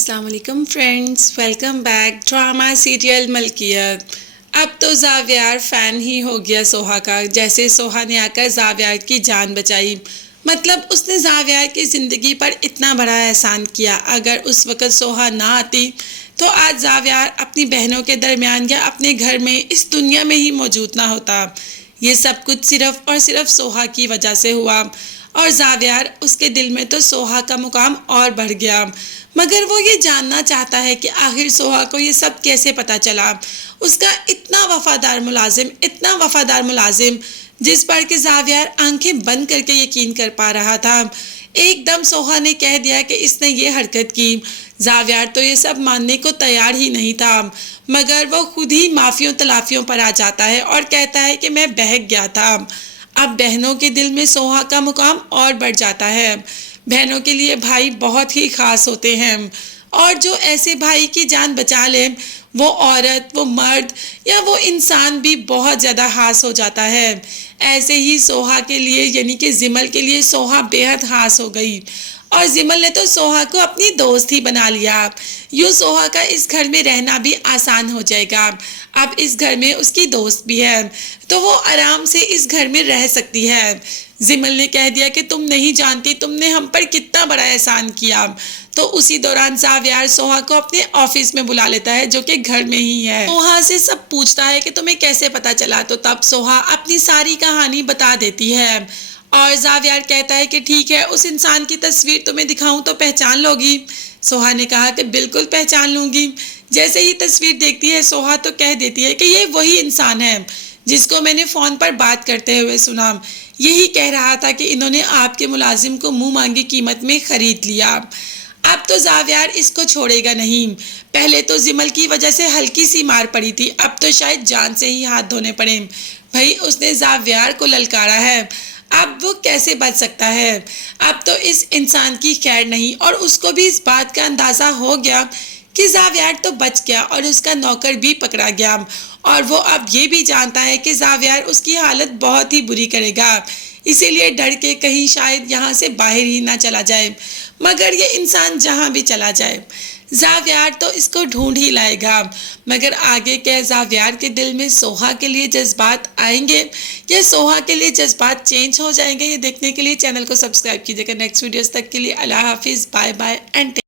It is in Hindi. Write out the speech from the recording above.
अस्सलाम वालेकुम friends, welcome back. Drama serial Malkiyat. अब तो जावियार फ़ैन ही हो गया सोहा का। जैसे सोहा ने आकर जावियार की जान बचाई, मतलब उसने जावियार की ज़िंदगी पर इतना बड़ा एहसान किया। अगर उस वक़्त सोहा ना आती तो आज जावियार अपनी बहनों के दरमियान या अपने घर में इस दुनिया में ही मौजूद ना होता। ये सब कुछ सिर्फ और सिर्फ सोहा की वजह से हुआ। और जावियार, उसके दिल में तो सोहा का मुकाम और बढ़ गया। मगर वो ये जानना चाहता है कि आखिर सोहा को ये सब कैसे पता चला। उसका इतना वफादार मुलाजिम जिस पर कि जावियार आंखें बंद करके यकीन कर पा रहा था, एकदम सोहा ने कह दिया कि इसने ये हरकत की। जावियार तो ये सब मानने को तैयार ही नहीं था, मगर वो खुद ही माफियों तलाफियों पर आ जाता है और कहता है कि मैं बहक गया था। अब बहनों के दिल में सोहा का मुकाम और बढ़ जाता है। बहनों के लिए भाई बहुत ही खास होते हैं, और जो ऐसे भाई की जान बचा ले, वो औरत, वो मर्द या वो इंसान भी बहुत ज़्यादा खास हो जाता है। ऐसे ही सोहा के लिए, यानी कि जिमल के लिए सोहा बेहद खास हो गई। और जिमल ने तो सोहा को अपनी दोस्त ही बना लिया। यूँ सोहा का इस घर में रहना भी आसान हो जाएगा। अब इस घर में उसकी दोस्त भी है, तो वो आराम से इस घर में रह सकती है। जिमल ने कह दिया कि तुम नहीं जानती तुमने हम पर कितना बड़ा एहसान किया। तो उसी दौरान जावियार सोहा को अपने ऑफिस में बुला लेता है, जो कि घर में ही है। सोहा से सब पूछता है कि तुम्हें कैसे पता चला, तो तब सोहा अपनी सारी कहानी बता देती है। और जावियार कहता है कि ठीक है, उस इंसान की तस्वीर तुम्हें दिखाऊं तो पहचान लोगी। सोहा ने कहा कि बिल्कुल पहचान लूंगी। जैसे ही तस्वीर देखती है सोहा, तो कह देती है कि ये वही इंसान है जिसको मैंने फ़ोन पर बात करते हुए सुना। यही कह रहा था कि इन्होंने आपके मुलाजिम को मुंह मांगी कीमत में खरीद लिया। अब तो जावियार इसको छोड़ेगा नहीं। पहले तो जिमल की वजह से हल्की सी मार पड़ी थी, अब तो शायद जान से ही हाथ धोने पड़े। भाई, उसने जावियार को ललकारा है, अब वो कैसे बच सकता है। अब तो इस इंसान की खैर नहीं, और उसको भी इस बात का अंदाज़ा हो गया कि जावियार तो बच गया और उसका नौकर भी पकड़ा गया। और वो अब ये भी जानता है कि जावियार उसकी हालत बहुत ही बुरी करेगा, इसीलिए डर के कहीं शायद यहाँ से बाहर ही ना चला जाए। मगर ये इंसान जहाँ भी चला जाए, जावियार तो इसको ढूंढ ही लाएगा। मगर आगे क्या जावियार के दिल में सोहा के लिए जज्बात आएंगे या सोहा के लिए जज्बात चेंज हो जाएंगे, ये देखने के लिए चैनल को सब्सक्राइब कीजिएगा। नेक्स्ट वीडियोस तक के लिए अल्लाह हाफिज़, बाय बाय एंड